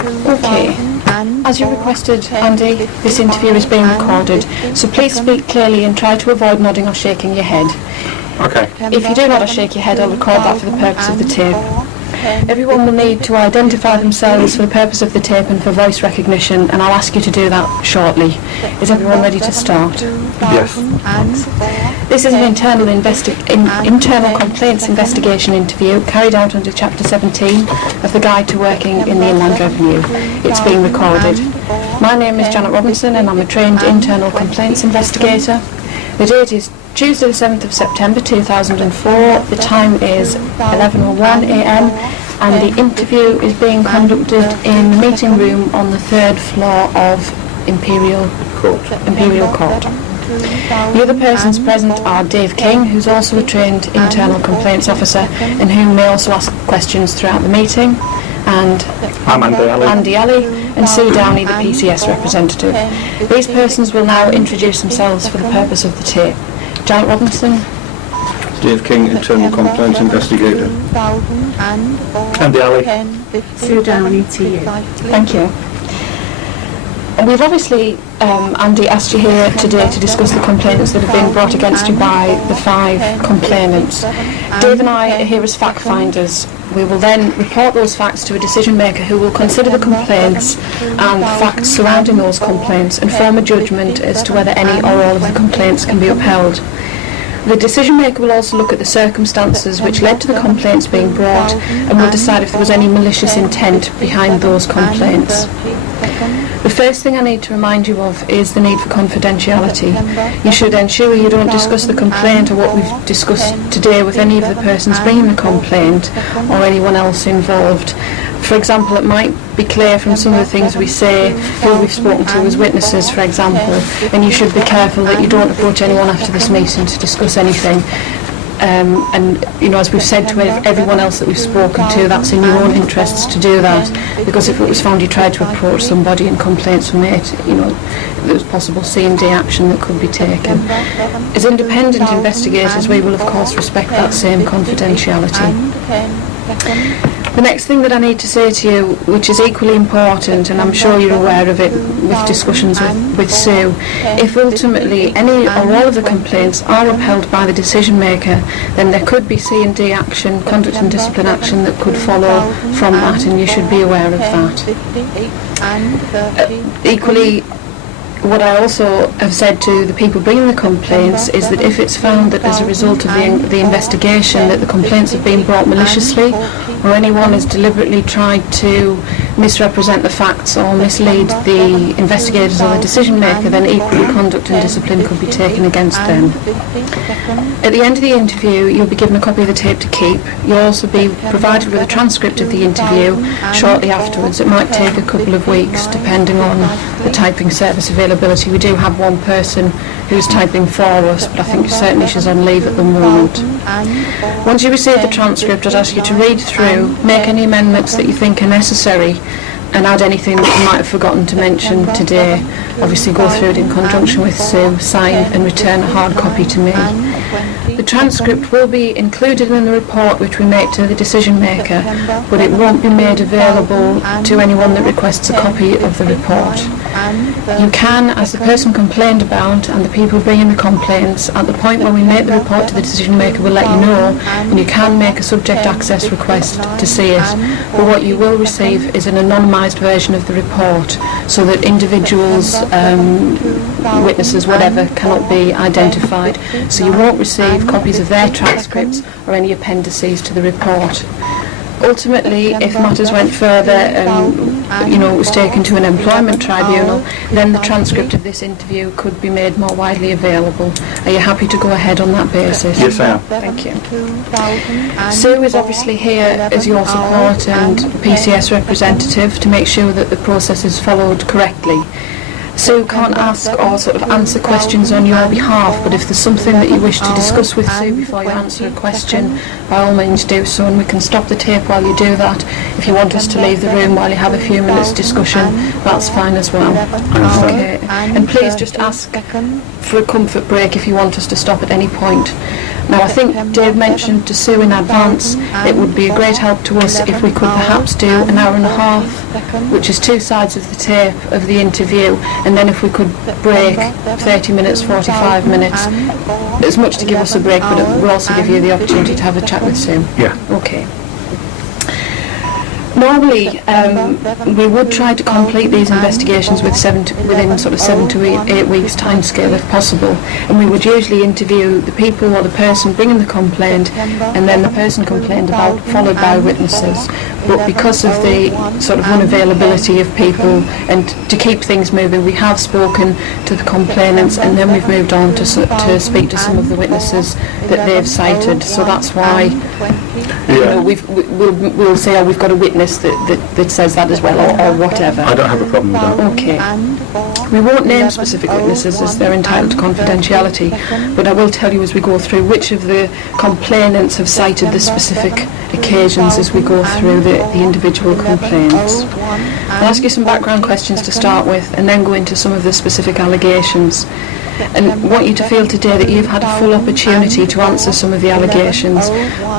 Okay, as you requested, Andy, this interview is being recorded, so please speak clearly and try to avoid nodding or shaking your head. Okay. If you do nod or shake your head, I'll record that for the purpose of the tape. Everyone will need to identify themselves for the purpose of the tape and for voice recognition, and I'll ask you to do that shortly. Is everyone ready to start? Yes. This is an internal complaints investigation interview carried out under Chapter 17 of the Guide to Working in the Inland Revenue. It's being recorded. My name is Janet Robinson and I'm a trained internal complaints investigator. The date is Tuesday the 7th of September 2004, the time is 11:01 a.m. and the interview is being conducted in the meeting room on the 3rd floor of Imperial Court. The other persons present are Dave King, who's also a trained internal complaints officer and who may also ask questions throughout the meeting, and I'm Andi Ali and Sue Downey, the PCS representative. These persons will now introduce themselves for the purpose of the tape. Janet Robinson. Dave King, internal complaints investigator. Andi Ali. Sue Downey to you. Thank you. We've obviously, Andy, asked you here today to discuss the complaints that have been brought against you by the 5 complainants. Dave and I are here as fact finders. We will then report those facts to a decision maker who will consider the complaints and the facts surrounding those complaints and form a judgment as to whether any or all of the complaints can be upheld. The decision maker will also look at the circumstances which led to the complaints being brought and will decide if there was any malicious intent behind those complaints. The first thing I need to remind you of is the need for confidentiality. You should ensure you don't discuss the complaint or what we've discussed today with any of the persons bringing the complaint or anyone else involved. For example, it might be clear from some of the things we say who we've spoken to as witnesses, for example, and you should be careful that you don't approach anyone after this meeting to discuss anything. And you know, as we've said to everyone else that we've spoken to, that's in your own interests to do that, because if it was found you tried to approach somebody and complaints were made, you know, there's possible C&D action that could be taken. As independent investigators, we will of course respect that same confidentiality. The next thing that I need to say to you, which is equally important, and I'm sure you're aware of it with discussions with Sue, if ultimately any or all of the complaints are upheld by the decision maker, then there could be C&D action, conduct and discipline action that could follow from that, and you should be aware of that. Equally, what I also have said to the people bringing the complaints is that if it's found that as a result of the investigation that the complaints have been brought maliciously, or anyone has deliberately tried to misrepresent the facts or mislead the investigators or the decision maker, then equally conduct and discipline could be taken against them. At the end of the interview, you'll be given a copy of the tape to keep. You'll also be provided with a transcript of the interview shortly afterwards. It might take a couple of weeks depending on the typing service availability. We do have one person who's typing for us, but I think certainly she's on leave at the moment. Once you receive the transcript, I'd ask you to read through, make any amendments that you think are necessary, and add anything that you might have forgotten to mention today. Obviously go through it in conjunction with Sue, sign and return a hard copy to me. The transcript will be included in the report which we make to the decision maker, but it won't be made available to anyone that requests a copy of the report. You can, as the person complained about and the people bringing the complaints, at the point when we make the report to the decision maker, we'll let you know, and you can make a subject access request to see it. But what you will receive is an anonymised version of the report, so that individuals, witnesses, whatever, cannot be identified. So you won't receive copies of their transcripts or any appendices to the report. Ultimately, if matters went further and it was taken to an employment tribunal, then the transcript of this interview could be made more widely available. Are you happy to go ahead on that basis? Yes, I am. Thank you. Sue is obviously here as your support and PCS representative to make sure that the process is followed correctly. Sue can't ask or sort of answer questions on your behalf, but if there's something that you wish to discuss with Sue before you answer a question, by all means do so, and we can stop the tape while you do that. If you want us to leave the room while you have a few minutes discussion, that's fine as well. Okay. And please just ask for a comfort break if you want us to stop at any point. Now, I think Dave mentioned to Sue in advance it would be a great help to us if we could perhaps do an hour and a half, which is 2 sides of the tape of the interview, and then if we could break 30 minutes, 45 minutes. It's much to give us a break, but it will also give you the opportunity to have a chat with Sue. Yeah. Okay. Normally, we would try to complete these investigations within sort of 7 to 8 weeks timescale if possible, and we would usually interview the people or the person bringing the complaint, and then the person complained about, followed by witnesses. But because of the sort of unavailability of people and to keep things moving, we have spoken to the complainants, and then we've moved on to speak to some of the witnesses that they've cited. So that's why you know, we'll say, oh, we've got a witness that says that as well, or whatever. I don't have a problem with that. Okay. We won't name specific witnesses as they're entitled to confidentiality, but I will tell you as we go through which of the complainants have cited the specific occasions as we go through the individual complaints. I'll ask you some background questions to start with and then go into some of the specific allegations. And want you to feel today that you've had a full opportunity to answer some of the allegations,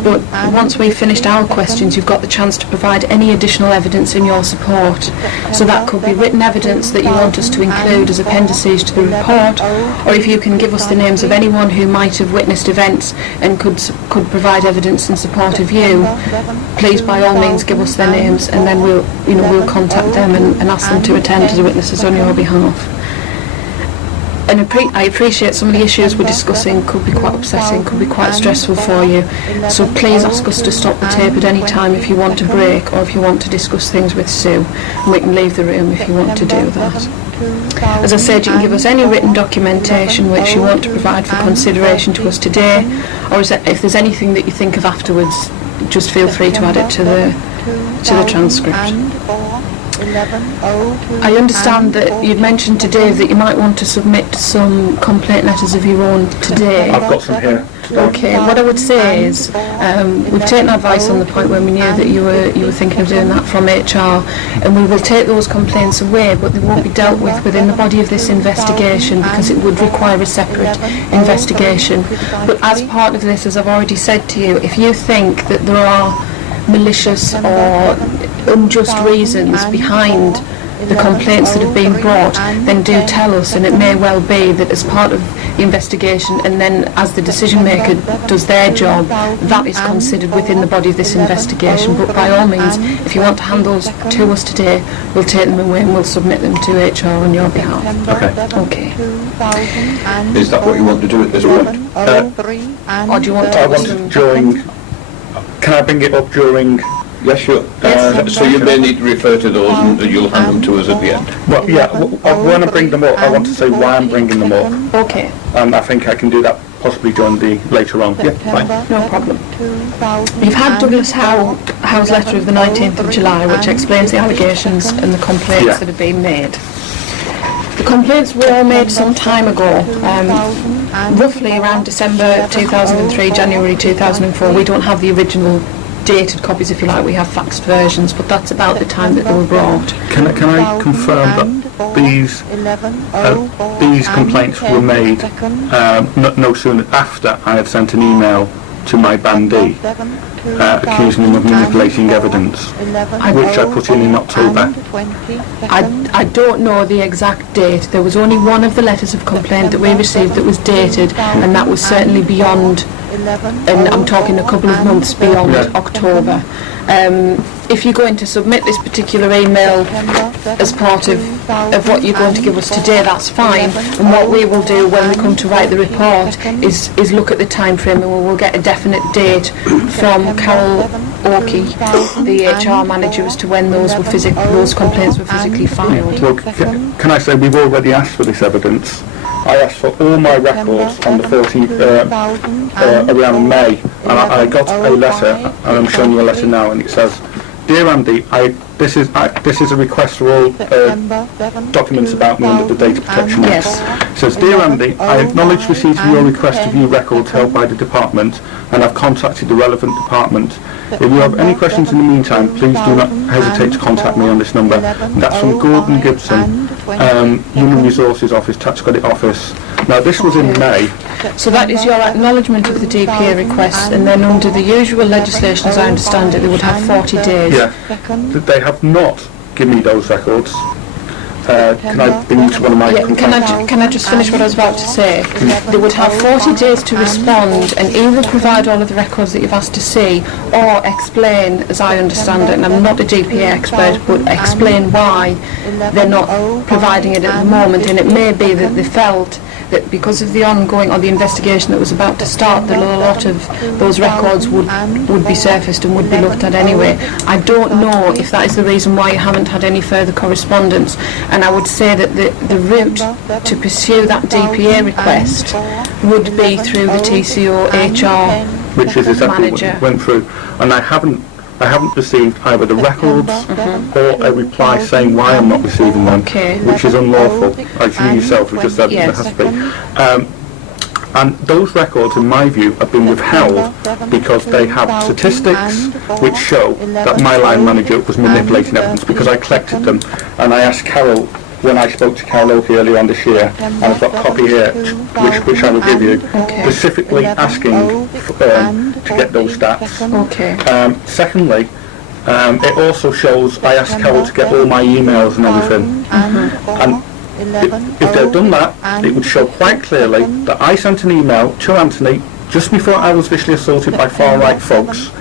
but once we've finished our questions, you've got the chance to provide any additional evidence in your support. So that could be written evidence that you want us to include as appendices to the report, or if you can give us the names of anyone who might have witnessed events and could provide evidence in support of you, please by all means give us their names, and then we'll contact them and ask them to attend as witnesses on your behalf. And I appreciate some of the issues we're discussing could be quite upsetting, could be quite stressful for you. So please ask us to stop the tape at any time if you want to break or if you want to discuss things with Sue. And we can leave the room if you want to do that. As I said, you can give us any written documentation which you want to provide for consideration to us today, or if there's anything that you think of afterwards, just feel free to add it to the transcript. I understand that you'd mentioned to Dave that you might want to submit some complaint letters of your own today. I've got some here today. Okay, what I would say is we've taken advice on the point when we knew that you were thinking of doing that from HR, and we will take those complaints away, but they won't be dealt with within the body of this investigation because it would require a separate investigation. But as part of this, as I've already said to you, if you think that there are malicious or unjust reasons behind the complaints that have been brought, then do tell us, and it may well be that as part of the investigation and then as the decision maker does their job, that is considered within the body of this investigation. But by all means, if you want to hand those to us today, we'll take them away and we'll submit them to HR on your behalf. Okay. Is that what you want to do at this point? Or do you want to... I want to during... Can I bring it up during... Yes, sure. So you may need to refer to those and you'll hand them to us at the end. Well, yeah, when I bring them up, I want to say why I'm bringing them up. Okay. I think I can do that possibly during the later on. Yeah, fine. No problem. You've had Douglas Howe's letter of the 19th of July, which explains the allegations and the complaints that have been made. The complaints were all made some time ago, roughly around December 2003, January 2004. We don't have the original dated copies, if you like. We have faxed versions, but that's about the time that they were brought. Can I confirm that these complaints were made no sooner after I had sent an email to my bandee accusing him of manipulating evidence, which I put in October? I don't know the exact date. There was only one of the letters of complaint that we received that was dated, and that was certainly beyond, and I'm talking a couple of months beyond October. If you're going to submit this particular email as part of what you're going to give us today, that's fine. And what we will do when we come to write the report is look at the time frame, and we will get a definite date from Carol Oakey, the HR manager, as to when those complaints were physically filed. Well, can I say we've already asked for this evidence? I asked for all my records on the 14th, around May, and I got a letter, and I'm showing you a letter now, and it says, "Dear Andy, this is a request for all documents about me under the Data Protection Act." It says, "Dear Andy, I acknowledge receipt of your request to view records held by the department, and I've contacted the relevant department. If you have any questions in the meantime, please do not hesitate to contact me on this number." And that's from Gordon Gibson, Human Resources Office, Tax Credit Office, Now, this was in May. So that is your acknowledgement of the DPA request, and then under the usual legislation, as I understand it, they would have 40 days. Yeah, they have not given me those records. Can I bring you to one of my complaints? Can I just finish what I was about to say? They would have 40 days to respond and either provide all of the records that you've asked to see, or explain, as I understand it, and I'm not a DPA expert, but explain why they're not providing it at the moment. And it may be that they felt that because of the ongoing, or the investigation that was about to start, that a lot of those records would be surfaced and would be looked at anyway. I don't know if that is the reason why you haven't had any further correspondence, and I would say that the route to pursue that DPA request would be through the TCO HR which is exactly manager. what went through, and I haven't received either the records or a reply saying why I'm not receiving them, which is unlawful. As you yourself have just said, it has to be. And those records, in my view, have been withheld because they have statistics which show that my line manager was manipulating evidence, because I collected them, and I asked Carol, when I spoke to Carol Oakey earlier on this year, and I've got a copy here, which I will give you, specifically asking to get those stats. Secondly, it also shows I asked Carol to get all my emails and everything. And if they'd done that, it would show quite clearly that I sent an email to Anthony just before I was visually assaulted by far-right folks,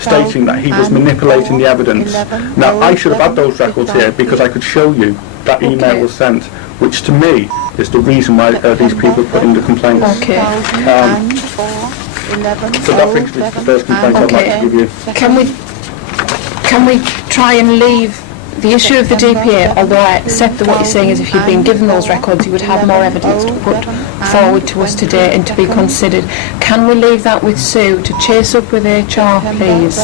stating that he was manipulating the evidence. Now, I should have had those records here because I could show you that email was sent, which to me is the reason why these people put in the complaints. So that brings me to the first complaint I'd like to give you. Can we try and leave the issue of the DPA, although I accept that what you're saying is if you'd been given those records you would have more evidence to put forward to us today and to be considered. Can we leave that with Sue to chase up with HR, please,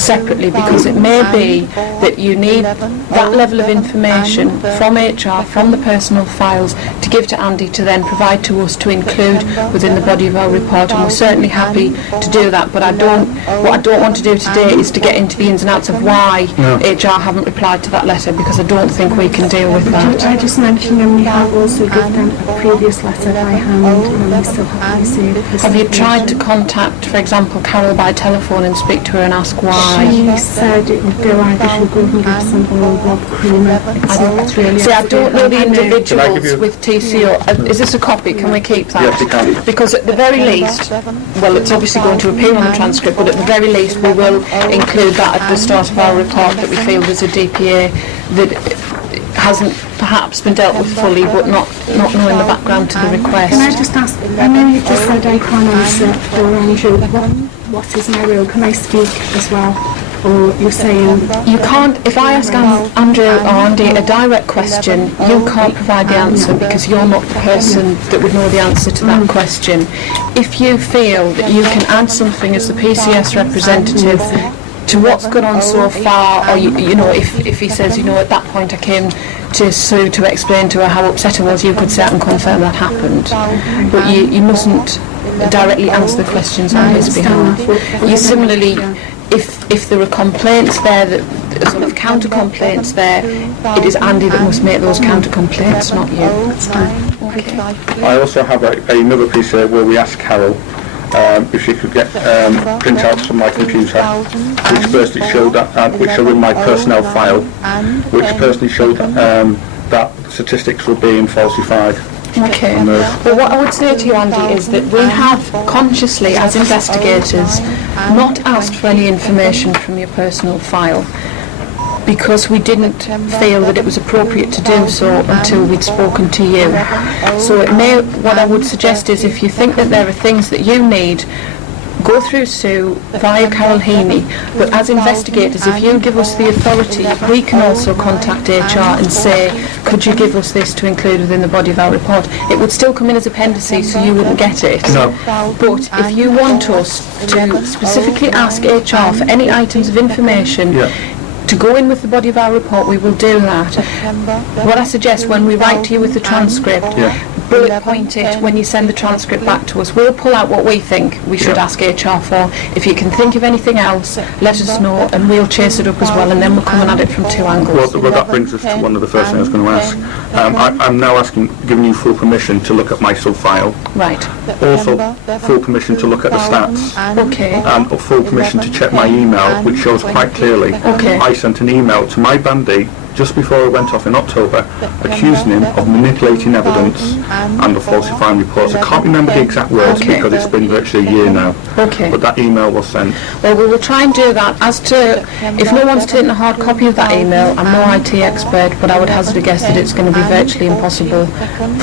separately, because it may be that you need that level of information from HR, from the personal files, to give to Andy to then provide to us to include within the body of our report, and we're certainly happy to do that, but what I don't want to do today is to get into the ins and outs of why HR haven't replied to that letter, because I don't think we can deal with that. I just mentioned, and we have also given them a previous letter by hand, and we still haven't received. Have you tried to contact, for example, Carol by telephone and speak to her and ask why? She said it would go either she'll go and give some or Rob Creamer. It's really See, I don't know the individuals with TCO. Is this a copy? Can we keep that? Yes, you can. Because at the very least, well, it's obviously going to appear on the transcript, but at the very least we will include that at the start of our report, that we feel there's a DPA that hasn't perhaps been dealt with fully, but not knowing the background to the request. Can I just ask, I know you just said I can't answer for Andrew, what is my role? Can I speak as well? Or you're saying... You can't, if I ask Andrew or Andy a direct question, you can't provide the answer because you're not the person that would know the answer to that question. If you feel that you can add something as the PCS representative to what's gone on so far, or you know, if he says, you know, at that point I came to Sue to explain to her how upset I was, you could say and confirm that happened. But you mustn't directly answer the questions on his behalf. You similarly, if there are complaints there, that sort of counter complaints there, it is Andy that must make those counter complaints, not you. Okay. I also have another piece here where we asked Carol if she could get printouts from my computer, which firstly showed that, which are in my personnel file, which personally showed that statistics were being falsified. Okay. Well, what I would say to you, Andy, is that we have consciously, as investigators, not asked for any information from your personal file, because we didn't feel that it was appropriate to do so until we'd spoken to you. So what I would suggest is, if you think that there are things that you need, go through Sue via Carol Heaney, but as investigators, if you give us the authority, we can also contact HR and say, could you give us this to include within the body of our report? It would still come in as appendices, so you wouldn't get it. No. But if you want us to specifically ask HR for any items of information, to go in with the body of our report, we will do that. What I suggest, when we write to you with the transcript, bullet point it when you send the transcript back to us. We'll pull out what we think we should ask HR for. If you can think of anything else, let us know, and we'll chase it up as well, and then we'll come and at it from two angles. Well, that brings us to one of the first things I was going to ask. I'm now giving you full permission to look at my sub-file. Right. Also, full permission to look at the stats. Okay. And full permission to check my email, which shows quite clearly. Okay. I sent an email to my bandee just before I went off in October, accusing him of manipulating evidence and of falsifying reports. I can't remember the exact words because it's been virtually a year now. Okay. But that email was sent. Well, we will try and do that. As to, if no one's taken a hard copy of that email, I'm no IT expert, but I would hazard a guess that it's going to be virtually impossible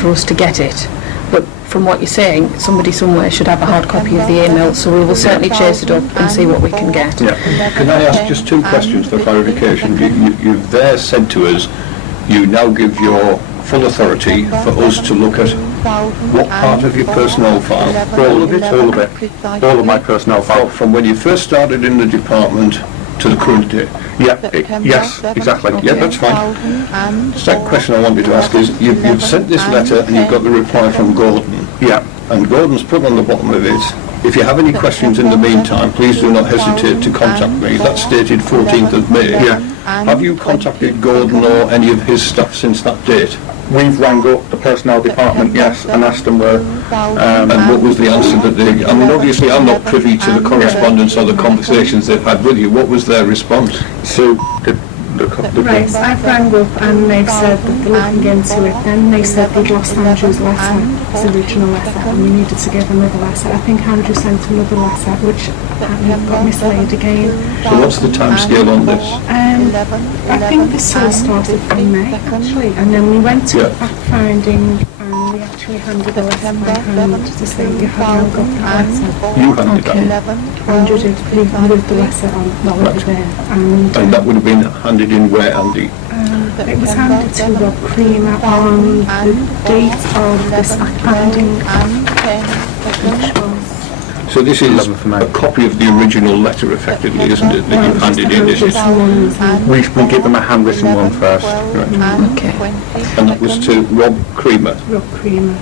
for us to get it. But from what you're saying, somebody somewhere should have a hard copy of the email, so we will certainly chase it up and see what we can get. Can I ask just two questions for clarification? You've there said to us, you now give your full authority for us to look at what part of your personnel file? All of it? All of it. All of my personnel file. From when you first started in the department to the current day? Yes, exactly. Yeah, that's fine. Second question I wanted to ask is, you've sent this letter and you've got the reply from Gordon. Yeah. And Gordon's put on the bottom of it, if you have any questions in the meantime, please do not hesitate to contact me. That's dated 14th of May. Yeah. Have you contacted Gordon or any of his staff since that date? We've rang up the personnel department, yes, and asked them where... and what was the answer that they... I mean, obviously I'm not privy to the correspondence or the conversations they've had with you. What was their response? So, Right, I've rang up and they've said that they're looking into it. Then they said they'd lost Andrew's letter, his original letter, and we needed to give another letter. I think Andrew sent another letter, which apparently got mislaid again. So what's the time scale on this? I think this all started from May, actually, and then we went to fact-finding and we actually handed the letter by hand to say you have now got the letter. You handed that? Andrew did, he moved the letter on while it was there. And that would have been handed in where, Andy? It was handed to Rob Creamer on the date of this fact-finding, which was... So this is a copy of the original letter, effectively, isn't it, that you've handed in, is it? We give them a handwritten one first. Right. Okay. And that was to Rob Creamer? Rob Creamer.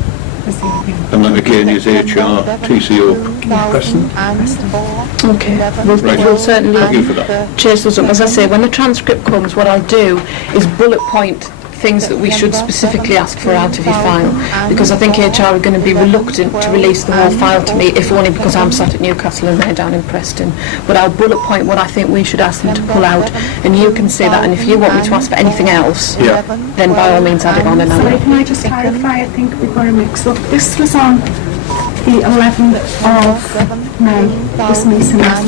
And that again is HR, TCO, Preston? Okay. We'll certainly Thank you for that. chase those up. As I say, when the transcript comes, what I'll do is bullet point things that we should specifically ask for out of your file, because I think HR are going to be reluctant to release the whole file to me, if only because I'm sat at Newcastle and they're down in Preston. But I'll bullet point what I think we should ask them to pull out, and you can say that, and if you want me to ask for anything else, then by all means add it on. And Sorry, can I just clarify? I think we've got a mix-up. This was on the 11th of May, this meeting was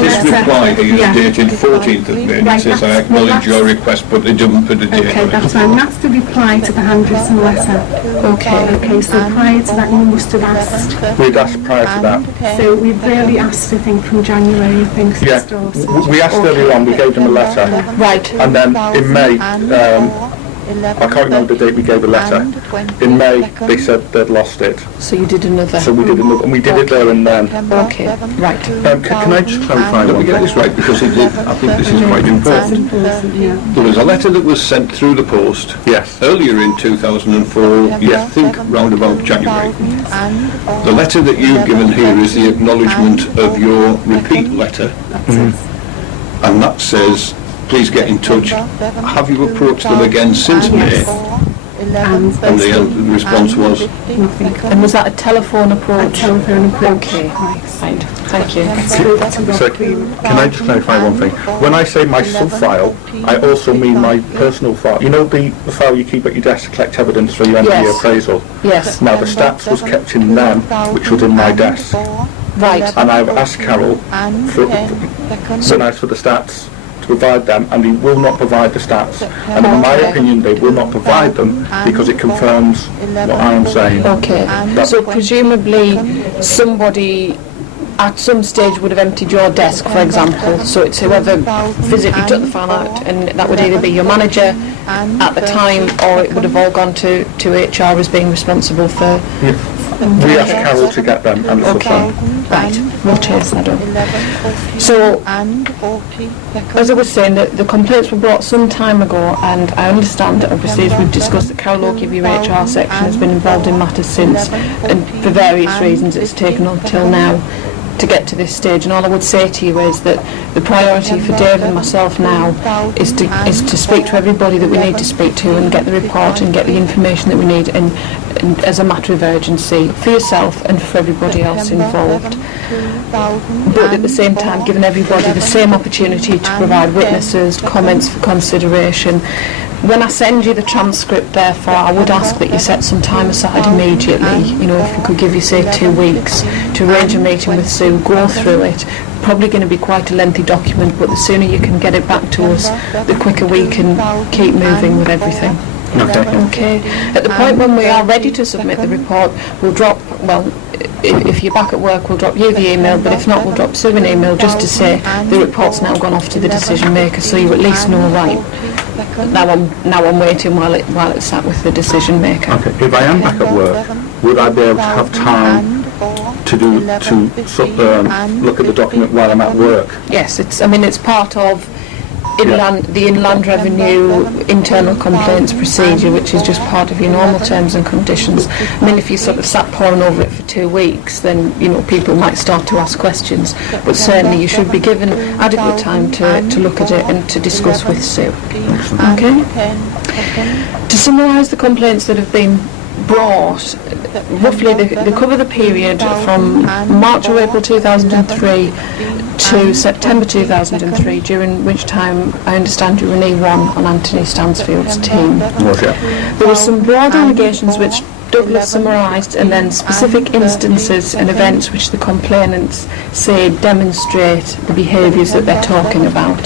This reply here is dated 14th of May, and it says, I acknowledge your request, but they didn't put a date Okay, on it. that's fine. That's the reply to the handwritten letter. Okay, so prior to that you must have asked. We'd asked prior to that. So we really asked, I think, from January, I think, Yeah, we asked earlier on, we gave them a letter. Right. And then in May, I can't remember the date we gave the letter. In May, they said they'd lost it. So you did another. So we did another, and we did it there and then. Okay, right. Can I just clarify Let one me get thing? this right, because I think this is quite important. There was a letter that was sent through the post Yes. earlier in 2004, you think round about January. The letter that you've given here is the acknowledgement of your repeat letter, and that says, please get in touch. Have you approached them again since May? And the response was? Nothing. And was that a telephone approach? Telephone approach. Okay, fine. Thank you. So, can I just clarify one thing? When I say my sub-file, I also mean my personal file. You know the file you keep at your desk to collect evidence for your end of year appraisal? Yes. Now the stats was kept in them, which was in my desk. Right. And I've asked Carol for the stats to provide them, and he will not provide the stats. And in my opinion, they will not provide them because it confirms what I am saying. Okay. So presumably somebody at some stage would have emptied your desk, for example. So it's whoever physically took the file out, and that would either be your manager at the time, or it would have all gone to HR as being responsible for We asked Carol to get them and the plan. Right, we'll chase that up. So, as I was saying, the complaints were brought some time ago, and I understand that obviously, as we've discussed, that Carol O'Keefe, your HR section, has been involved in matters since, and for various reasons it's taken until now to get to this stage. And all I would say to you is that the priority for Dave and myself now is to speak to everybody that we need to speak to and get the report and get the information that we need, and as a matter of urgency for yourself and for everybody else involved. But at the same time, giving everybody the same opportunity to provide witnesses, comments for consideration. When I send you the transcript, therefore, I would ask that you set some time aside immediately. You know, if we could give you, say, 2 weeks to arrange a meeting with Sue, go through it. Probably going to be quite a lengthy document, but the sooner you can get it back to us, the quicker we can keep moving with everything. Okay. At the point when we are ready to submit the report, we'll drop, well, if you're back at work, we'll drop you the email, but if not, we'll drop Sue an email just to say the report's now gone off to the decision maker, so you at least know, right, now I'm waiting while it's sat with the decision maker. Okay. If I am back at work, would I be able to have time to look at the document while I'm at work? Yes, it's part of the Inland Revenue internal complaints procedure, which is just part of your normal terms and conditions. I mean, if you sort of sat poring over it for 2 weeks, then, you know, people might start to ask questions, but certainly you should be given adequate time to look at it and to discuss with Sue. Okay? To summarise the complaints that have been brought, roughly they cover the period from March or April 2003 to September 2003, during which time I understand you were an E1 on Anthony Stansfield's team. There were some broad allegations which Douglas summarised, and then specific instances and events which the complainants say demonstrate the behaviours that they're talking about.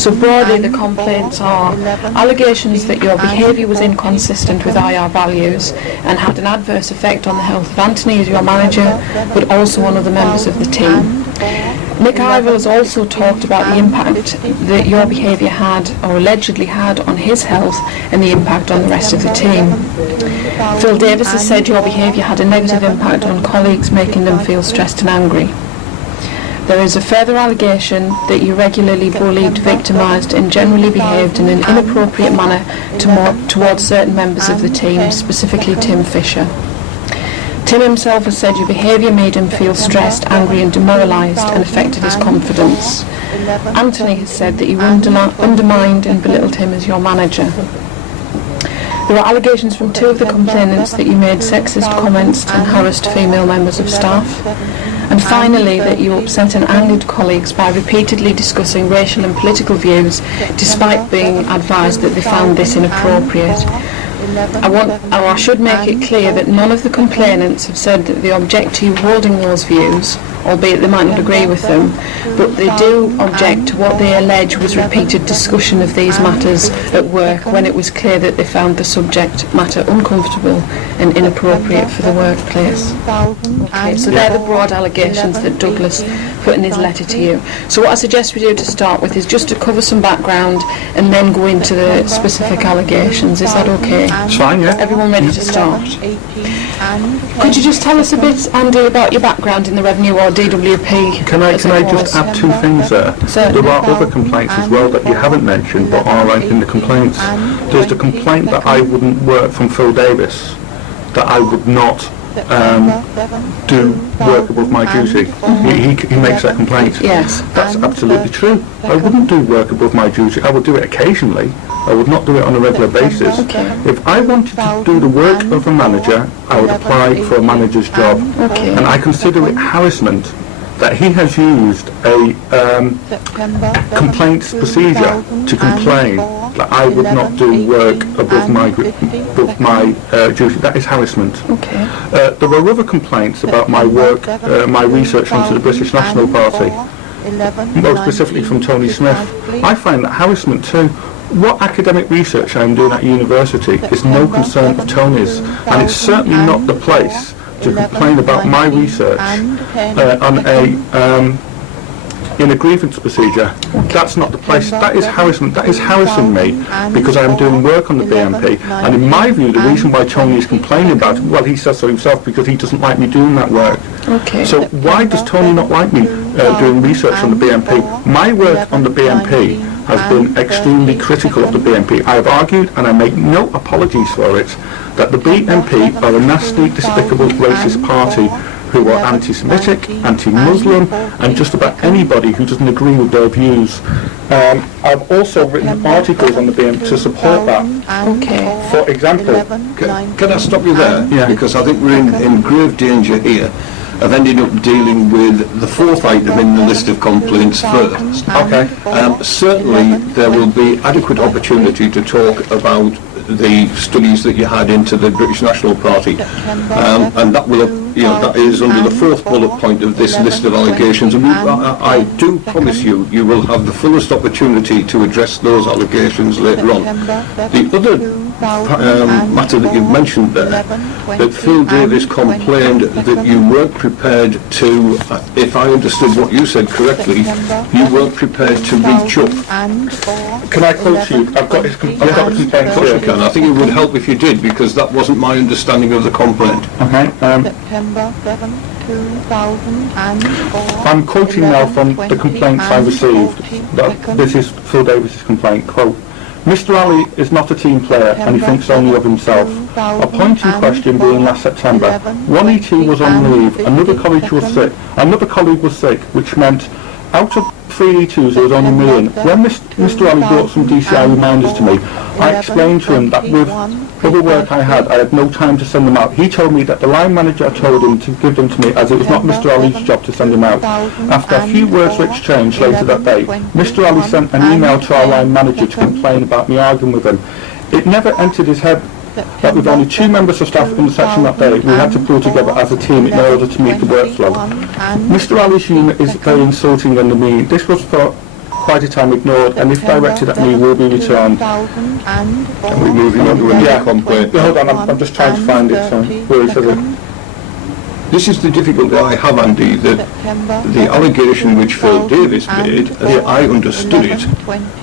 So broadly, the complaints are allegations that your behaviour was inconsistent with IR values and had an adverse effect on the health of Anthony as your manager, but also on other members of the team. Nick Ivor has also talked about the impact that your behaviour had, or allegedly had, on his health and the impact on the rest of the team. Phil Davis has said your behaviour had a negative impact on colleagues, making them feel stressed and angry. There is a further allegation that you regularly bullied, victimised and generally behaved in an inappropriate manner towards certain members of the team, specifically Tim Fisher. Tim himself has said your behaviour made him feel stressed, angry and demoralised and affected his confidence. Anthony has said that you undermined and belittled him as your manager. There are allegations from 2 of the complainants that you made sexist comments and harassed female members of staff. And finally, that you upset and angered colleagues by repeatedly discussing racial and political views, despite being advised that they found this inappropriate. I should make it clear that none of the complainants have said that they object to you holding those views, albeit they might not agree with them, but they do object to what they allege was repeated discussion of these matters at work when it was clear that they found the subject matter uncomfortable and inappropriate for the workplace. Okay, so they're the broad allegations that Douglas put in his letter to you. So what I suggest we do to start with is just to cover some background and then go into the specific allegations. Is that okay? It's fine, yeah. Everyone ready to start? Could you just tell us a bit, Andy, about your background in the Revenue or DWP? Can I just add 2 things there? Certainly. There are other complaints as well that you haven't mentioned but are right in the complaints. There's the complaint that I wouldn't work from Phil Davis, that I would not do work above my duty. He makes that complaint. Yes. That's absolutely true. I wouldn't do work above my duty. I would do it occasionally. I would not do it on a regular basis. Okay. If I wanted to do the work of a manager, I would apply for a manager's job. Okay. And I consider it harassment that he has used a complaints procedure to complain that I would not do work above my duty. That is harassment. Okay. There were other complaints about my work, my research onto the British National Party, more specifically from Tony Smith. I find that harassment too. What academic research I'm doing at university is no concern of Tony's, and it's certainly not the place to complain about my research on a in a grievance procedure, that's not the place. That is harassment. That is harassing me because I am doing work on the BMP. And in my view, the reason why Tony is complaining about it, well, he says so himself because he doesn't like me doing that work. Okay. So why does Tony not like me doing research on the BMP? My work on the BMP has been extremely critical of the BMP. I have argued, and I make no apologies for it, that the BMP are a nasty, despicable, racist party who are anti-Semitic, anti-Muslim, and just about anybody who doesn't agree with their views. I've also written articles on the BMP to support that. Okay. For example, Can I stop you there? Yeah. Because I think we're in grave danger here of ending up dealing with the fourth item in the list of complaints first. okay, Certainly there will be adequate opportunity to talk about the studies that you had into the British National Party, and that will, that is under the fourth bullet point of this list of allegations, and I do promise you, you will have the fullest opportunity to address those allegations later on. The other matter that you've mentioned there, that Phil Davis complained that you weren't prepared to, if I understood what you said correctly, you weren't prepared to reach up. can I quote you? I've got the complaint Of course you here. can. I think it would help if you did, because that wasn't my understanding of the complaint. Okay, September 7, 2004. I'm quoting now from the complaints I received. This is Phil Davis's complaint, quote, Mr Ali is not a team player and he thinks only of himself. A point in question being last September, one ET was on leave, another colleague was sick, which meant out of 3 E2s there was only me in. When Mr Ali brought some DCI reminders to me, I explained to him that with other work I had no time to send them out. He told me that the line manager told him to give them to me as it was not Mr Ali's job to send them out. After a few words were exchanged later that day, Mr Ali sent an email to our line manager to complain about me arguing with him. It never entered his head that with only 2 members of staff in the section that day, we had to pull together as a team in order to meet the workflow. Mr Ali's humour is very insulting and demeaning. This was for quite a time ignored, and if directed at me will be returned. Are we moving on to another complaint? Hold on, I'm just trying to find it, where it says it. This is the difficulty I have, Andy, that the allegation which Phil Davis made, as I understood it,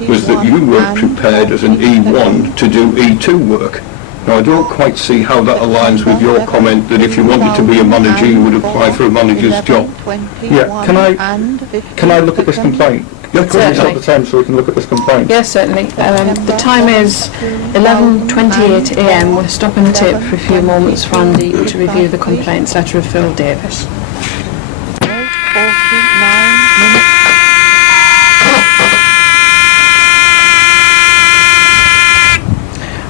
was that you weren't prepared as an E1 to do E2 work. Now, I don't quite see how that aligns with your comment that if you wanted to be a manager, you would apply for a manager's job. Yeah, can I look at this complaint? Can we stop the time so we can look at this complaint? Yes, certainly. The time is 11:28 a.m. We're stopping the tape for a few moments for Andy to review the complaints letter of Phil Davis. 49 minutes.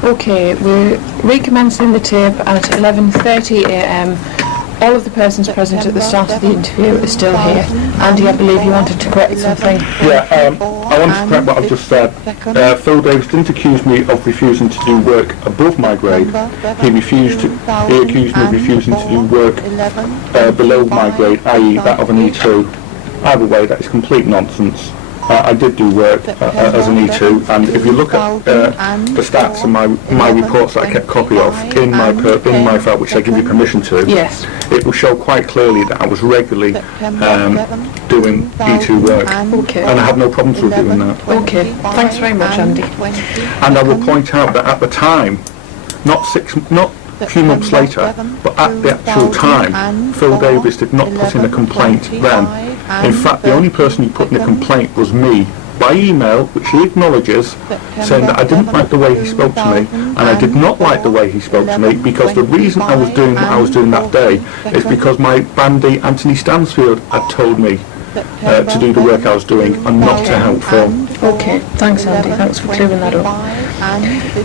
Okay, we're recommencing the tape at 11:30 a.m. All of the persons present at the start of the interview are still here. Andy, I believe you wanted to correct something. Yeah, I want to correct what I've just said. Phil Davis didn't accuse me of refusing to do work above my grade. He accused me of refusing to do work below my grade, i.e. that of an E2. Either way, that is complete nonsense. I did do work as an E2, and if you look at the stats and my reports that I kept copy of in my file, which I give you permission to, Yes. it will show quite clearly that I was regularly doing E2 work, Okay. and I have no problems with doing that. Okay, thanks very much, Andy. And I will point out that at the time, not a few months later, but at the actual time, Phil Davis did not put in a complaint then. In fact, the only person who put in a complaint was me, by email, which he acknowledges, saying that I didn't like the way he spoke to me, and I did not like the way he spoke to me, because the reason I was doing what I was doing that day is because my bandee Anthony Stansfield had told me to do the work I was doing and not to help Phil. Okay, thanks Andy, thanks for clearing that up.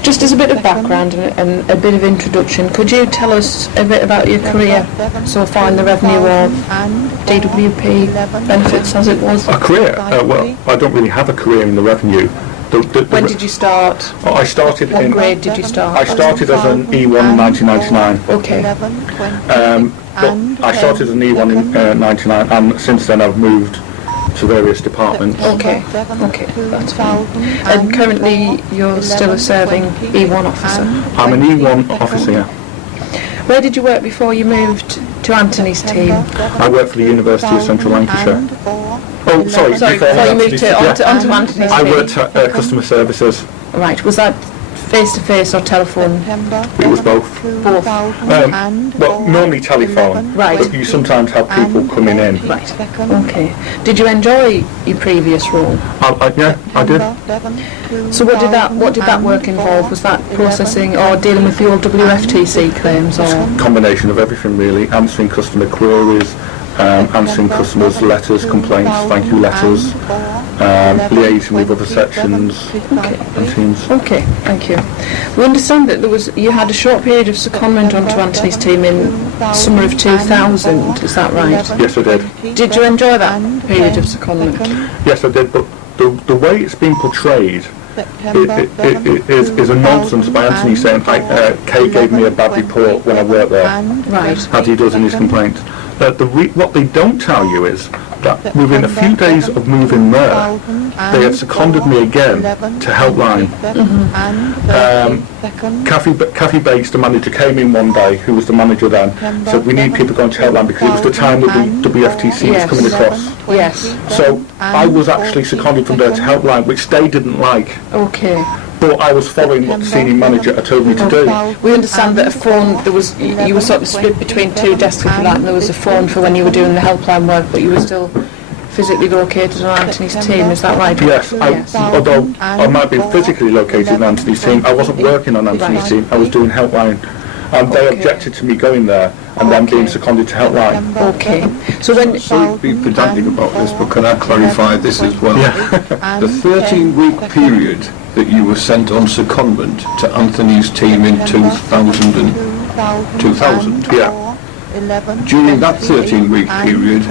Just as a bit of background and a bit of introduction, could you tell us a bit about your career so far in the revenue or DWP benefits as it was? A career? Well, I don't really have a career in the revenue. When did you start? I started What in... grade did you start? I started as an E1 in 1999. Okay. But I started as an E1 in 99, and since then I've moved to various departments. Okay, that's fine. And currently you're still a serving E1 officer? I'm an E1 officer, yeah. Where did you work before you moved to Anthony's team? I work for the University of Central Lancashire. Oh, Oh, sorry, Sorry, before you moved onto Anthony's I team. worked at customer services. Right, was that face-to-face or telephone? It was both. Both. Well, normally telephone, Right. but you sometimes have people coming in. Right, okay. Did you enjoy your previous role? Yeah, I did. So what did that work involve? Was that processing or dealing with the old WFTC claims or? Combination of everything really, answering customer queries, answering customers' letters, complaints, thank you letters, liaising with other sections and teams. Okay, thank you. We understand that you had a short period of secondment onto Anthony's team in summer of 2000, is that right? Yes, I did. Did you enjoy that period of secondment? Yes, I did, but the way it's been portrayed is a nonsense by Anthony saying Kay gave me a bad report when I worked there, Right. as he does in his complaint. What they don't tell you is that within a few days of moving there, they have seconded me again to Helpline. Kathy Bates, the manager, came in one day, who was the manager then, said we need people going to Helpline because it was the time that the WFTC was coming across. Yes. So I was actually seconded from there to Helpline, which they didn't like. Okay. But I was following what the senior manager had told me to do. We understand that a phone, you were sort of split between two desks if you like, and there was a phone for when you were doing the helpline work, but you were still physically located on Anthony's team, is that right? Yes, although I might be physically located on Anthony's team, I wasn't working on Anthony's team, I was doing Helpline. And they objected to me going there and then being seconded to Helpline. Okay. So when... Sorry to be pedantic about this, but can I clarify this as well? Yeah. The 13-week period that you were sent on secondment to Anthony's team in 2000, Yeah. during that 13-week period,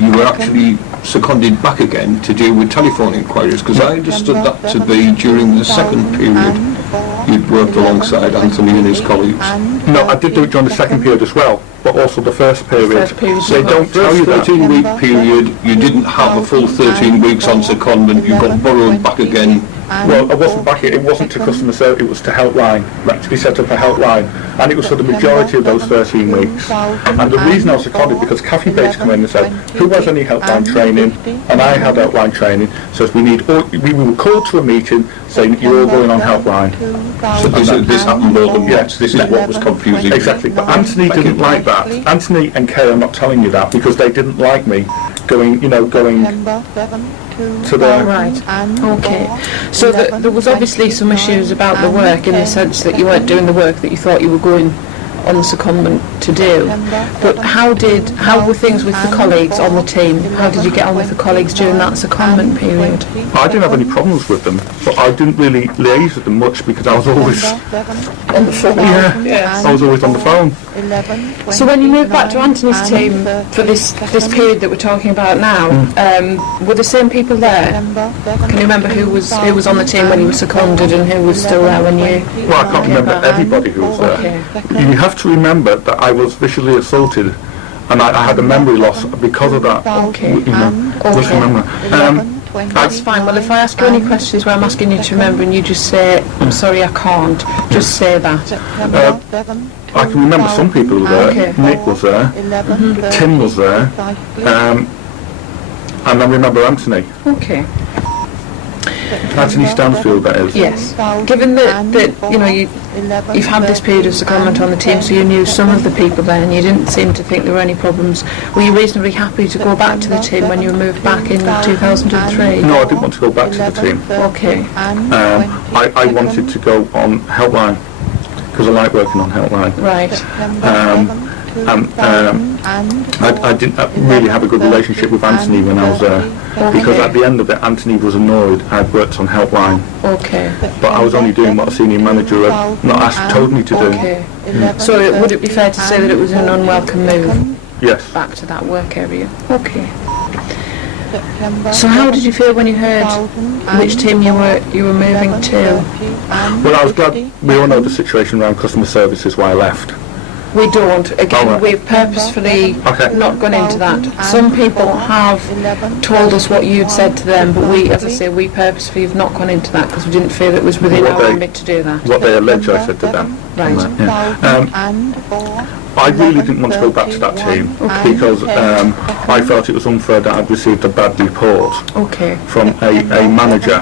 you were actually seconded back again to deal with telephone inquiries, because I understood that to be during the second period you'd worked alongside Anthony and his colleagues. No, I did do it during the second period as well, but also the first period. So they don't tell you that. 13-week period, you didn't have a full 13 weeks on secondment, you got borrowed back again. Well, I wasn't back here, it wasn't to customer service, it was to Helpline. We actually set up a Helpline, and it was for the majority of those 13 weeks. And the reason I was seconded, because Kathy Bates came in and said, who has any Helpline training? And I had Helpline training, so we were called to a meeting saying you're all going on Helpline. So this happened more than once, this is what was confusing. Exactly, but Anthony didn't like that. Anthony and Kay are not telling you that because they didn't like me going to the... Right, okay. So there was obviously some issues about the work in the sense that you weren't doing the work that you thought you were going on secondment to do. But how were things with the colleagues on the team? How did you get on with the colleagues during that secondment period? I didn't have any problems with them, but I didn't really liaise with them much because I was always On the phone? I was always on the phone. So when you moved back to Anthony's team for this period that we're talking about now, were the same people there? Can you remember who was on the team when you were seconded and who was still there when you... Well, I can't remember everybody who was there. Okay. You have to remember that I was visually assaulted and I had a memory loss because of that. Okay. Just remember. That's fine. Well, if I ask you any questions where I'm asking you to remember and you just say, I'm sorry, I can't, just say that. I can remember some people who were there. Okay. Nick was there. Tim was there. And I remember Anthony. Okay. Anthony Stansfield, that is. Yes. Given that you know, you've had this period of secondment on the team, so you knew some of the people there and you didn't seem to think there were any problems, were you reasonably happy to go back to the team when you moved back in 2003? No, I didn't want to go back to the team. Okay. I wanted to go on Helpline because I like working on Helpline. Right. I didn't really have a good relationship with Anthony when I was there because at the end of it Anthony was annoyed I'd worked on Helpline, Okay. but I was only doing what a senior manager had told me to do. Okay. So would it be fair to say that it was an unwelcome move Yes. back to that work area? Okay. So how did you feel when you heard which team you were moving to? Well, I was glad. We all know the situation around customer services why I left. We don't. Again, All right. we've purposefully Okay. not gone into that. Some people have told us what you'd said to them, but we, as I say, we purposefully have not gone into that because we didn't feel it was within What our they- remit to do that. What they allege I said to them. Right. Yeah. I really didn't want to go back to that team because I felt it was unfair that I'd received a bad report from a manager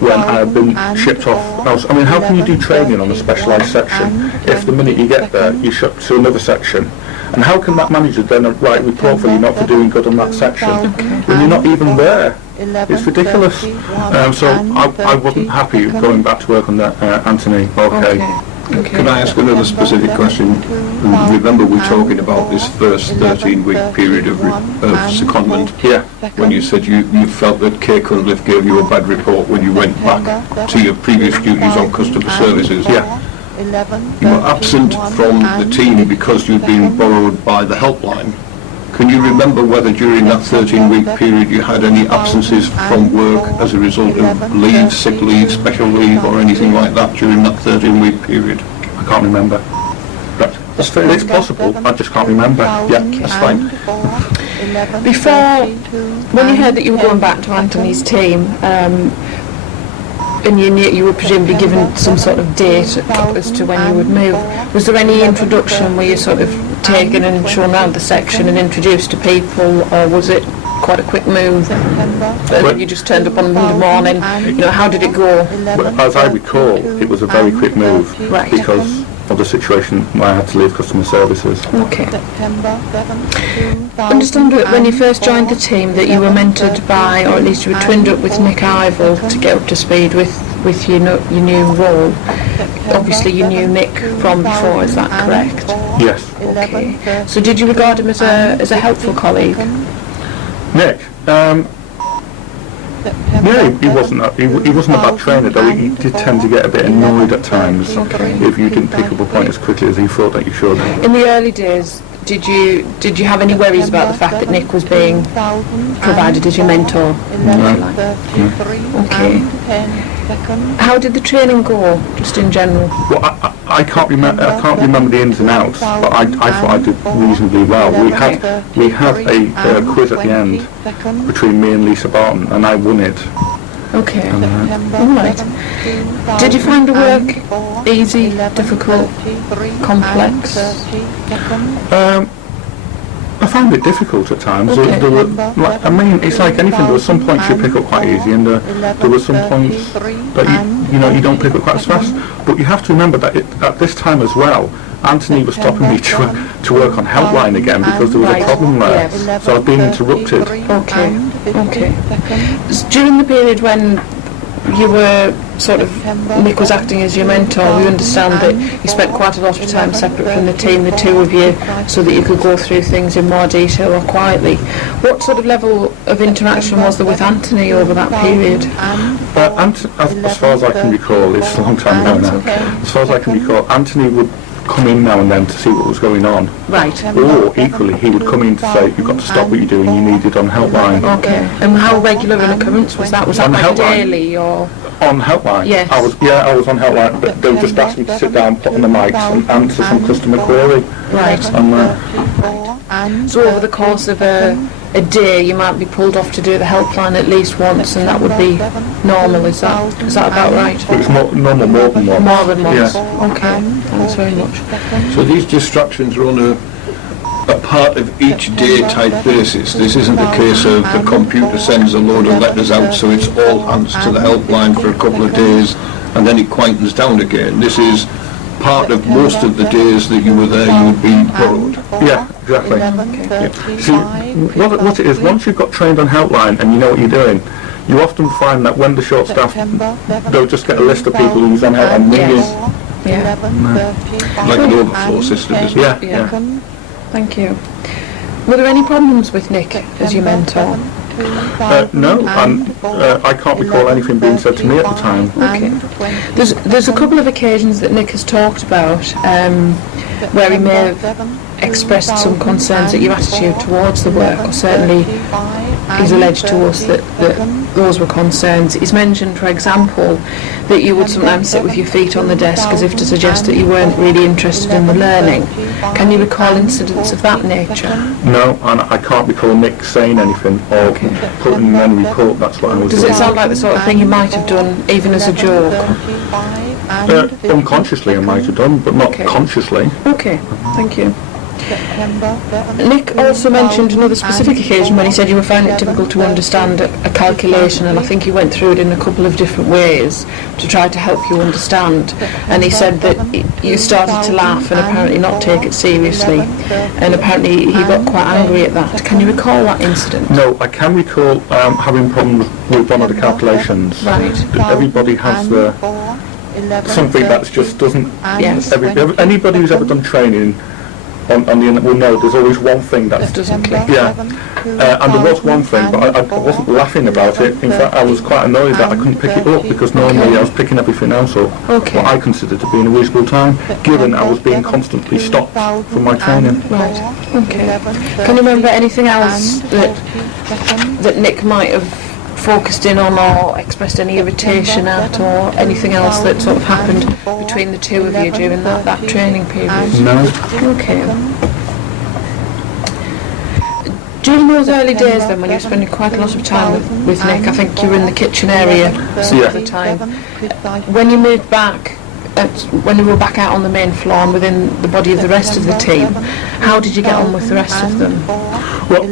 when I had been shipped off. I mean, how can you do training on a specialised section if the minute you get there you're shipped to another section? And how can that manager then write a report for you not for doing good on that section when you're not even there? It's ridiculous. So I wasn't happy going back to work on that, Anthony. Can I ask another specific question? Remember we're talking about this first 13-week period of secondment. Yeah. When you said you felt that Kay Cunliffe gave you a bad report when you went back to your previous duties on customer services. Yeah. You were absent from the team because you'd been borrowed by the helpline. Can you remember whether during that 13-week period you had any absences from work as a result of leave, sick leave, special leave or anything like that during that 13-week period? I can't remember. It's possible, I just can't remember. Yeah, that's fine. Before, when you heard that you were going back to Anthony's team, and you were presumably given some sort of date as to when you would move, was there any introduction where you sort of taken and shown around the section and introduced to people, or was it quite a quick move? You just turned up on Monday morning, how did it go? Well, as I recall, it was a very quick move because of the situation where I had to leave customer services. Okay. Understand that when you first joined the team that you were mentored by, or at least you were twinned up with Nick Ivel to get up to speed with your new role. Obviously you knew Nick from before, is that correct? Yes. Okay. So did you regard him as a helpful colleague? Nick? Yeah, he wasn't a bad trainer, though he did tend to get a bit annoyed at times if you didn't pick up a point as quickly as he thought that you should. In the early days, did you have any worries about the fact that Nick was being provided as your mentor? No. Okay. How did the training go, just in general? Well, I can't remember the ins and outs, but I thought I did reasonably well. We had a quiz at the end between me and Lisa Barton, and I won it. Okay. All right. Did you find the work easy, difficult, complex? I found it difficult at times. There were, it's like anything. There were some points you pick up quite easy, and there were some points that you don't pick up quite as fast. But you have to remember that at this time as well, Anthony was stopping me to work on helpline again because there was a problem there. So I've been interrupted. Okay. During the period when you were Nick was acting as your mentor, we understand that you spent quite a lot of time separate from the team, the two of you, so that you could go through things in more detail or quietly. What sort of level of interaction was there with Anthony over that period? As far as I can recall, it's a long time ago now, as far as I can recall, Anthony would come in now and then to see what was going on. Right. Or equally, he would come in to say, you've got to stop what you're doing, you need it on helpline. Okay. And how regular an occurrence was that? Was that like daily or? On helpline? Yes. I was on helpline, but they would just ask me to sit down, put on the mics and answer some customer query. Right. So over the course of a day you might be pulled off to do the helpline at least once, and that would be normal, is that about right? It was normal more than once. More than once? Yeah. Okay, thanks very much. So these distractions are on a part of each day type basis. This isn't a case of the computer sends a load of letters out so it's all hands to the helpline for a couple of days and then it quietens down again. This is part of most of the days that you were there you would be borrowed. Yeah, exactly. Yeah. See, what it is, once you've got trained on helpline and you know what you're doing, you often find that when the short staff, they'll just get a list of people who's on helpline. Like an overflow system, isn't it? Yeah. Thank you. Were there any problems with Nick as your mentor? No, and I can't recall anything being said to me at the time. Okay. There's a couple of occasions that Nick has talked about where he may have expressed some concerns at your attitude towards the work, or certainly he's alleged to us that those were concerns. He's mentioned, for example, that you would sometimes sit with your feet on the desk as if to suggest that you weren't really interested in the learning. Can you recall incidents of that nature? No, and I can't recall Nick saying anything or putting in any report. That's what I was doing. Does it sound like the sort of thing you might have done even as a joke? Unconsciously I might have done, but not consciously. Okay, thank you. Nick also mentioned another specific occasion when he said you were finding it difficult to understand a calculation, and I think he went through it in a couple of different ways to try to help you understand. And he said that you started to laugh and apparently not take it seriously, and apparently he got quite angry at that. Can you recall that incident? No, I can recall having problems with one of the calculations. Right. Everybody has something that just doesn't... Yes. Anybody who's ever done training on the internet will know there's always one thing that doesn't click. Yeah, and there was one thing, but I wasn't laughing about it. In fact, I was quite annoyed that I couldn't pick it up, because normally I was picking everything else up, what I considered to be in a reasonable time, given I was being constantly stopped from my training. Right, okay. Can you remember anything else that Nick might have focused in on or expressed any irritation at, or anything else that sort of happened between the two of you during that training period? No. Okay. During those early days then, when you were spending quite a lot of time with Nick, I think you were in the kitchen area some of the time. When you moved back, when you were back out on the main floor and within the body of the rest of the team, how did you get on with the rest of them? Well,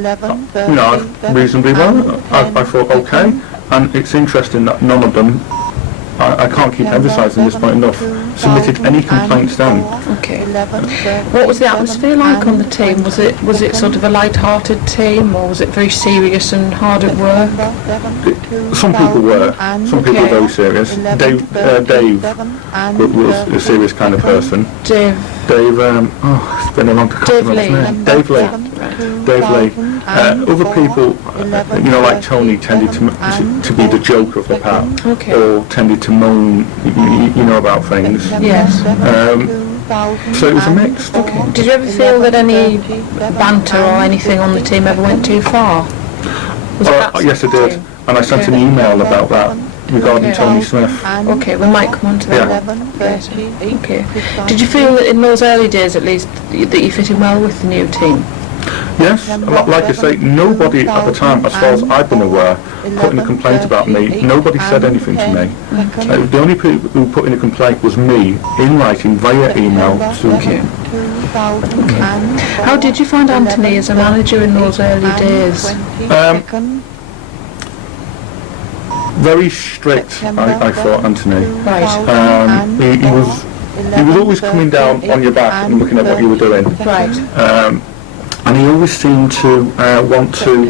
reasonably well. I thought okay, and it's interesting that none of them, I can't keep emphasising this point enough, submitted any complaints then. Okay. What was the atmosphere like on the team? Was it sort of a light-hearted team, or was it very serious and hard at work? Some people were. Some people were very serious. Dave was a serious kind of person. Dave, it's been a long time. Dave Lee. Other people, like Tony, tended to be the joker of the part, or tended to moan, about things. Yes. So it was a mix. Okay. Did you ever feel that any banter or anything on the team ever went too far? Yes, I did, and I sent an email about that regarding Tony Smith. Okay, we might come on to that later. Okay. Did you feel that in those early days, at least, that you fit in well with the new team? Yes, like I say, nobody at the time, as far as I've been aware, put in a complaint about me. Nobody said anything to me. The only people who put in a complaint was me, in writing, via email to Okay. How did you find Anthony as a manager in those early days? Very strict, I thought, Anthony. Right. He was always coming down on your back and looking at what you were doing. Right. And he always seemed to want to,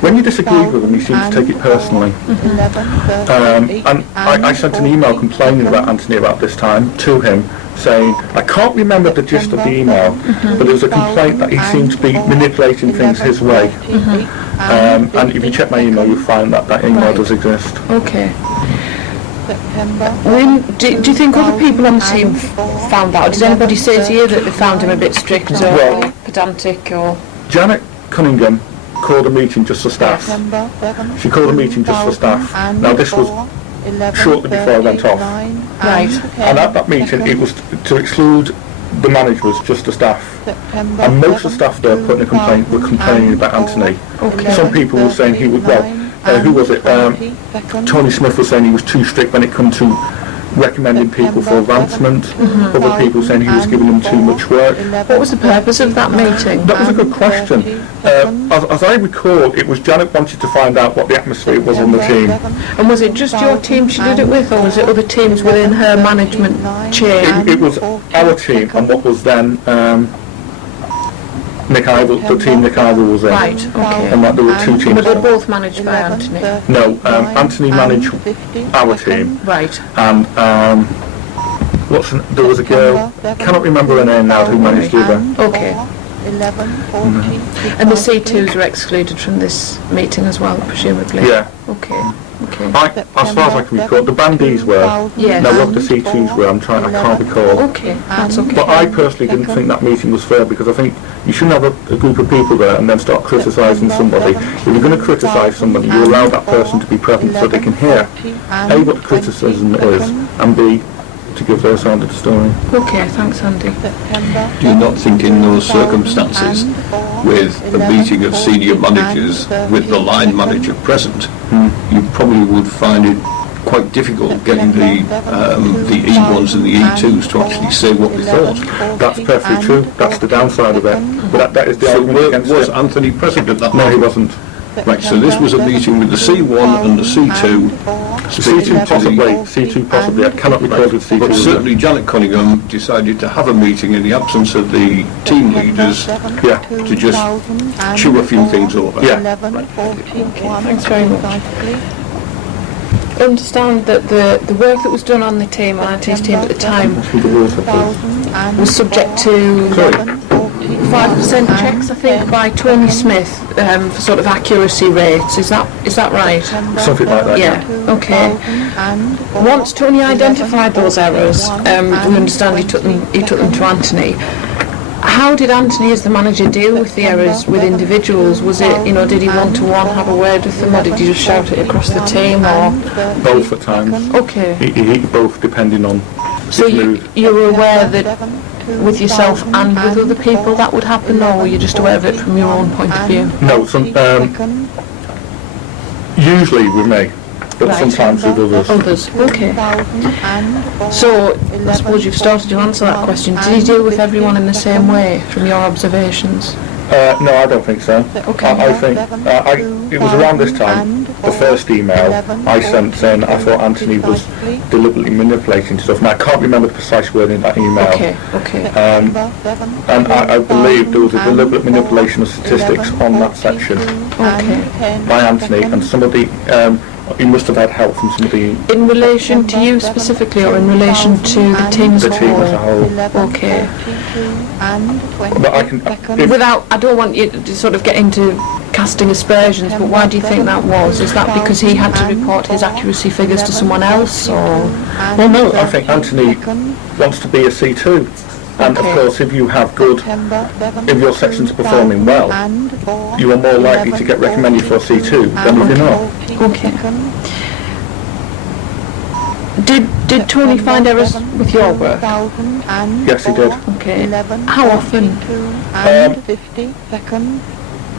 when you disagreed with him, he seemed to take it personally. And I sent an email complaining about Anthony about this time to him, saying, I can't remember the gist of the email, but there was a complaint that he seemed to be manipulating things his way. And if you check my email, you'll find that that email does exist. Okay. Do you think other people on the team found that, or did anybody say to you that they found him a bit strict or pedantic? Or Janet Cunningham called a meeting just for staff. She called a meeting just for staff. Now this was shortly before I went off. Right. And at that meeting it was to exclude the managers, just the staff. And most of the staff there putting a complaint were complaining about Anthony. Okay. Some people were saying he was, who was it? Tony Smith was saying he was too strict when it come to recommending people for advancement. Other people saying he was giving them too much work. What was the purpose of that meeting? That was a good question. As I recall, it was Janet wanted to find out what the atmosphere was on the team. And was it just your team she did it with, or was it other teams within her management chain? It was our team, and what was then Nick Ivor, the team Nick Ivor was in. Right, okay. And that there were two teams. Were they both managed by Anthony? No, Anthony managed our team. Right. And there was a girl, cannot remember her name now, who managed the other. Okay. And the C2s were excluded from this meeting as well, presumably? Yeah. Okay. Okay. As far as I can recall, the bandees were. Yes. Now what the C2s were, I can't recall. Okay, that's okay. But I personally didn't think that meeting was fair, because I think you shouldn't have a group of people there and then start criticising somebody. If you're going to criticise somebody, you allow that person to be present so they can hear A, what the criticism is, and B, to give their side of the story. Okay, thanks Andy. Do you not think in those circumstances, with a meeting of senior managers with the line manager present, you probably would find it quite difficult getting the E1s and the E2s to actually say what they thought. That's perfectly true. That's the downside of it. But that is the So argument against was it. Anthony present at that No, he meeting? wasn't. Right, so this was a meeting with the C1 and the C2. C2 possibly. C2 possibly. I cannot record with But C2. certainly Janet Cunningham decided to have a meeting in the absence of the team leaders Yeah. to just chew a few things over. Yeah. Thanks very much. Understand that the work that was done on the team, on IT's team at the time, The water, please. was subject to Sorry. 5% checks, I think, by Tony Smith for sort of accuracy rates. Is that right? Something like that. Yeah. Okay. Once Tony identified those errors, we understand he took them to Anthony. How did Anthony, as the manager, deal with the errors with individuals? Was it, did he one-to-one have a word with them, or did he just shout it across the team, or? Both at times. Okay. He both, depending on So his mood. you were aware that with yourself and with other people that would happen, or were you just aware of it from your own point of view? No, usually with me, but Right. sometimes with others. Others, okay. So, I suppose you've started to answer that question. Did he deal with everyone in the same way, from your observations? No, I don't think so. Okay. I think it was around this time, the first email I sent saying I thought Anthony was deliberately manipulating stuff. Now I can't remember the precise word in that email. Okay. And I believe there was a deliberate manipulation of statistics on that section Okay. by Anthony, and some of the he must have had help from some of the In relation to you specifically, or in relation to the team as a team as a whole? whole. Okay. But I can, if, I don't want you to sort of get into casting aspersions, but why do you think that was? Is that because he had to report his accuracy figures to someone else, or? well, no, I think Anthony wants to be a C2. And of Okay. course, if you have good, if your section's performing well, you are more likely to get recommended for a C2 than if you're not. Okay. Did Tony find errors with your work? Yes, he did. Okay. How often?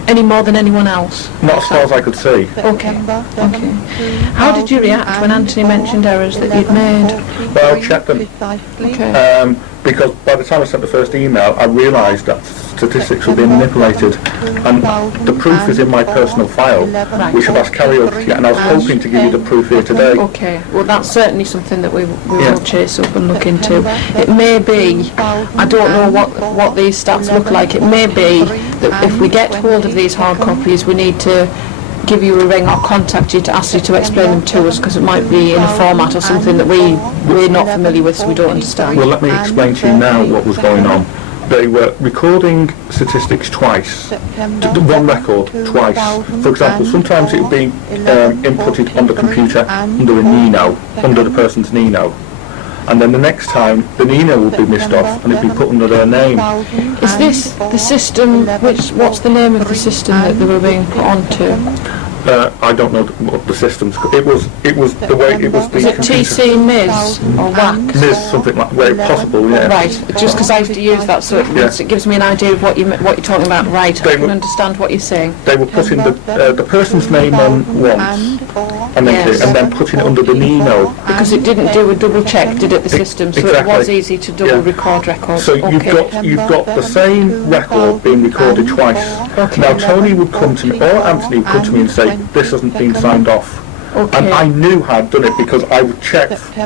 Any more than anyone else? Not as far as I could see. Okay. Okay. How did you react when Anthony mentioned errors that you'd made? Well, I checked them. Okay. Because by the time I sent the first email, I realised that statistics were being manipulated, and the proof is in my personal file, which I've asked Carrie over to get, and I was hoping to give you the proof here today. Okay, well that's certainly something that we will chase up and look into. It may be, I don't know what these stats look like, it may be that if we get hold of these hard copies, we need to give you a ring or contact you to ask you to explain them to us, because it might be in a format or something that we're not familiar with, so we don't understand. Well, let me explain to you now what was going on. They were recording statistics twice, one record twice. For example, sometimes it would be inputted on the computer under a Nino, under the person's Nino. And then the next time, the Nino would be missed off and it'd be put under their name. Is this the system, what's the name of the system that they were being put onto? I don't know what the system's called. It was the way it was the Is it computer. TC Miz or WAC? There's something like where possible, yeah. Right, just because I used to use that, so it gives me an idea of what you're talking about. Right, I can understand what you're saying. They were putting the person's name on once, and then putting it under the Nino. Because it didn't do a double check, did it, the system? So it was easy to double record records. So you've got the same record being recorded twice. Okay. Now Tony would come to me, or Anthony would come to me and say, this hasn't been signed off. Okay. And I knew I'd done it because I would check. So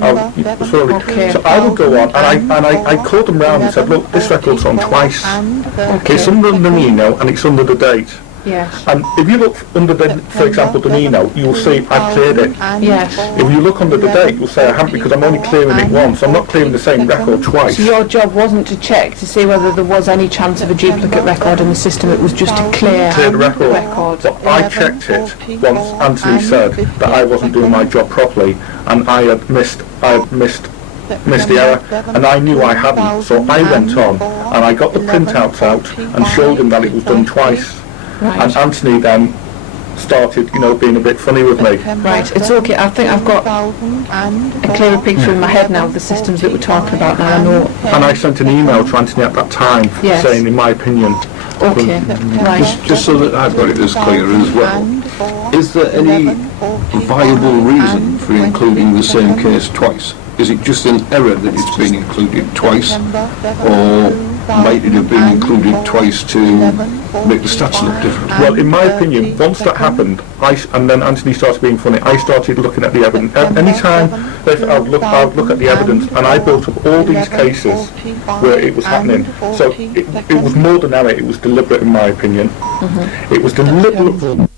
I would go on and I called them round and said, look, this record's on twice. It's under the Nino and it's under the date. Yes. And if you look under the, for example, the Nino, you will see I've cleared it. Yes. If you look under the date, you'll say I haven't, because I'm only clearing it once. I'm not clearing the same record twice. So your job wasn't to check to see whether there was any chance of a duplicate record in the system, it was just to clear the record. But I checked it once Anthony said that I wasn't doing my job properly and I had missed the error, and I knew I hadn't, so I went on and I got the printouts out and showed him that it was done twice. Right. And Anthony then started, you know, being a bit funny with me. Right, it's okay. I think I've got a clearer picture in my head now of the systems that we're talking about now. I know. And I sent an email to Anthony at that time saying, in my opinion. Okay, right. Just so that I've got it as clear as well, is there any viable reason for including the same case twice? Is it just an error that it's been included twice, or might it have been included twice to make the stats look different? Well, in my opinion, once that happened, and then Anthony started being funny, I started looking at the evidence. Any time I'd look at the evidence, and I built up all these cases where it was happening. So it was more than error, it was deliberate in my opinion. It was deliberate.